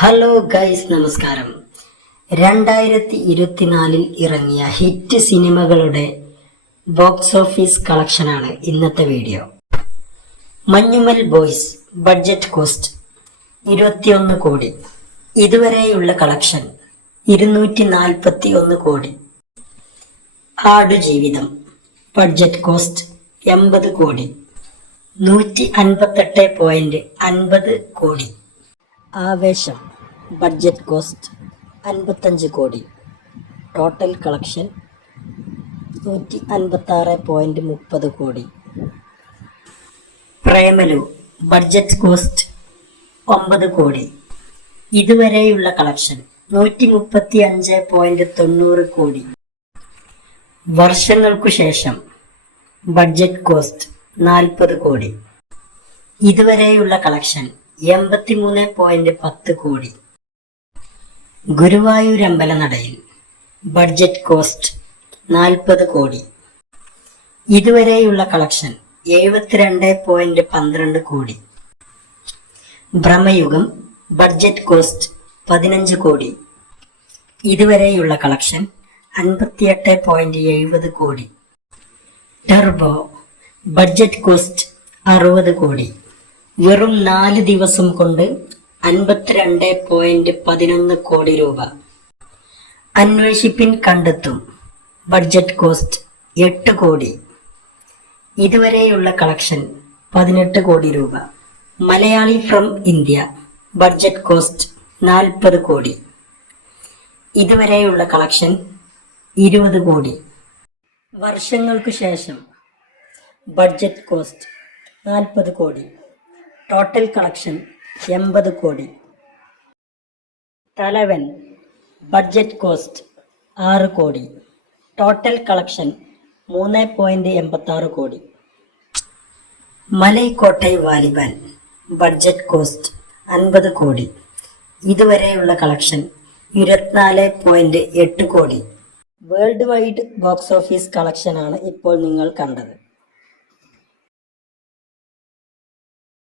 Hello guys നമസ്കാരം. രണ്ടായിരത്തി ഇരുപത്തിനാലിൽ ഇറങ്ങിയ ഹിറ്റ് സിനിമകളുടെ ബോക്സ് ഓഫീസ് കളക്ഷനാണ് ഇന്നത്തെ video Manjummel boys budget cost ഇരുപത്തിയൊന്ന് കോടി. ഇതുവരെയുള്ള കളക്ഷൻ ഇരുന്നൂറ്റി നാൽപ്പത്തി ഒന്ന് കോടി. ആടുജീവിതം ബഡ്ജറ്റ് കോസ്റ്റ് എൺപത് കോടി. നൂറ്റി അൻപത്തെട്ട് പോയിന്റ് അൻപത് കോടി. ആവേശം ബഡ്ജറ്റ് കോസ്റ്റ് അൻപത്തഞ്ച് കോടി. ടോട്ടൽ കളക്ഷൻ നൂറ്റി അൻപത്താറ് പോയിന്റ് മുപ്പത് കോടി. പ്രേമലു ബഡ്ജറ്റ് കോസ്റ്റ് ഒമ്പത് കോടി. ഇതുവരെയുള്ള കളക്ഷൻ നൂറ്റി മുപ്പത്തി അഞ്ച് പോയിന്റ് തൊണ്ണൂറ് കോടി. വർഷങ്ങൾക്കു ശേഷം ബഡ്ജറ്റ് കോസ്റ്റ് നാൽപ്പത് കോടി. ഇതുവരെയുള്ള കളക്ഷൻ എൺപത്തിമൂന്ന് പോയിന്റ് പത്ത് കോടി. ഗുരുവായൂർ അമ്പലനടയിൽ ബഡ്ജറ്റ് കോസ്റ്റ് നാൽപ്പത് കോടി. ഇതുവരെയുള്ള കളക്ഷൻ എഴുപത്തിരണ്ട് പോയിന്റ് പന്ത്രണ്ട് കോടി. ഭ്രമയുഗം ബഡ്ജറ്റ് കോസ്റ്റ് പതിനഞ്ച് കോടി. ഇതുവരെയുള്ള കളക്ഷൻ അൻപത്തിയെട്ട് പോയിന്റ് എഴുപത് കോടി. ടെർബോ ബഡ്ജറ്റ് കോസ്റ്റ് അറുപത് കോടി. വെറും നാല് ദിവസം കൊണ്ട് അൻപത്തിരണ്ട് പോയിന്റ് പതിനൊന്ന് കോടി രൂപ. അന്വേഷിപ്പിൻ കണ്ടെത്തും. ബഡ്ജറ്റ് കോസ്റ്റ് എട്ട് കോടി. ഇതുവരെയുള്ള കളക്ഷൻ പതിനെട്ട് കോടി രൂപ. Malayali from India. Budget cost നാൽപ്പത് കോടി. ഇതുവരെയുള്ള കളക്ഷൻ ഇരുപത് കോടി. വർഷങ്ങൾക്കു ശേഷം ബഡ്ജറ്റ് കോസ്റ്റ് നാൽപ്പത് കോടി. ടോട്ടൽ കളക്ഷൻ എൺപത് കോടി. തലവൻ ബഡ്ജറ്റ് കോസ്റ്റ് ആറ് കോടി. ടോട്ടൽ കളക്ഷൻ മൂന്ന് പോയിന്റ് എൺപത്തി ആറ് കോടി. മലൈക്കോട്ടൈ വാലിബാൻ ബഡ്ജറ്റ് കോസ്റ്റ് അൻപത് കോടി. ഇതുവരെയുള്ള കളക്ഷൻ ഇരുപത്തിനാല് പോയിന്റ് എട്ട് കോടി. വേൾഡ് വൈഡ് ബോക്സ് ഓഫീസ് കളക്ഷനാണ് ഇപ്പോൾ നിങ്ങൾ കണ്ടത്.